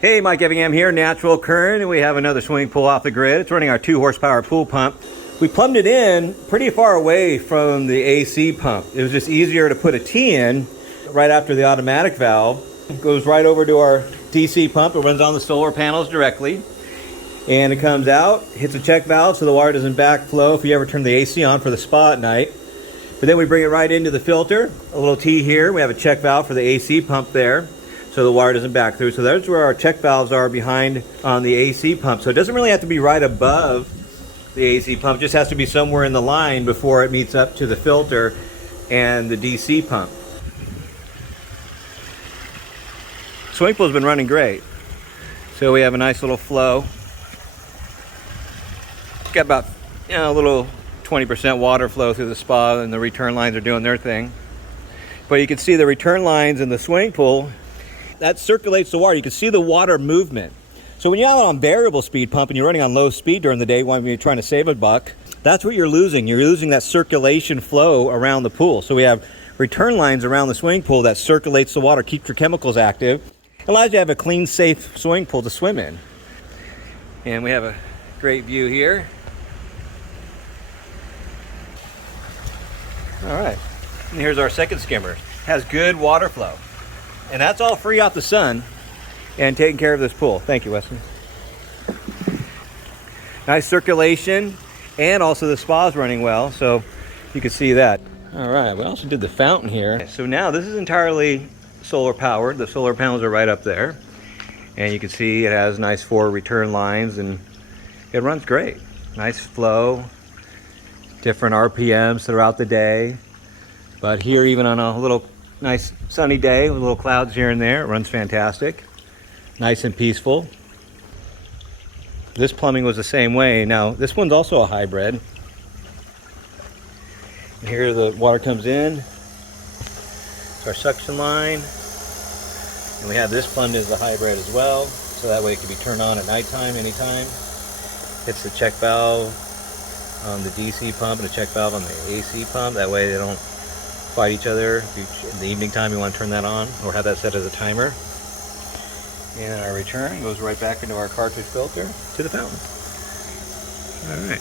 Hey, Mike Effingham here, Natural Current, and we have another swimming pool off the grid. It's running our 2-horsepower pool pump. We plumbed it in pretty far away from the AC pump. It was just easier to put a T in right after the automatic valve. It goes right over to our DC pump. It runs on the solar panels directly. And it comes out, hits a check valve so the water doesn't backflow if you ever turn the AC on for the spa at night. But then we bring it right into the filter. A little T here. We have a check valve for the AC pump there, so the water doesn't back through. So that's where our check valves are behind on the AC pump. So it doesn't really have to be right above the AC pump. It just has to be somewhere in the line before it meets up to the filter and the DC pump. Swimming pool's been running great. So we have a nice little flow. Got about a little 20% water flow through the spa, and the return lines are doing their thing. But you can see the return lines in the swimming pool. That circulates the water. You can see the water movement. So when you're out on variable speed pump and you're running on low speed during the day when you're trying to save a buck, that's what you're losing. You're losing that circulation flow around the pool. So we have return lines around the swimming pool that circulates the water, keeps your chemicals active, allows you to have a clean, safe swimming pool to swim in. And we have a great view here. All right, and here's our second skimmer. Has good water flow. And that's all free off the sun and taking care of this pool. Thank you, Weston. Nice circulation, and also the spa's running well, so you can see that. All right, we also did the fountain here. So now this is entirely solar powered. The solar panels are right up there. And you can see it has nice 4 return lines, and it runs great. Nice flow, different RPMs throughout the day. But here, even on a little nice sunny day with little clouds here and there, it runs fantastic. Nice and peaceful. This plumbing was the same way. Now, this one's also a hybrid. And here the water comes in. It's our suction line. And we have this plumbed as a hybrid as well. So that way it can be turned on at nighttime, anytime. It's the check valve on the DC pump and a check valve on the AC pump. That way they don't fight each other. If in the evening time you want to turn that on or have that set as a timer. And our return goes right back into our cartridge filter to the fountain. All right.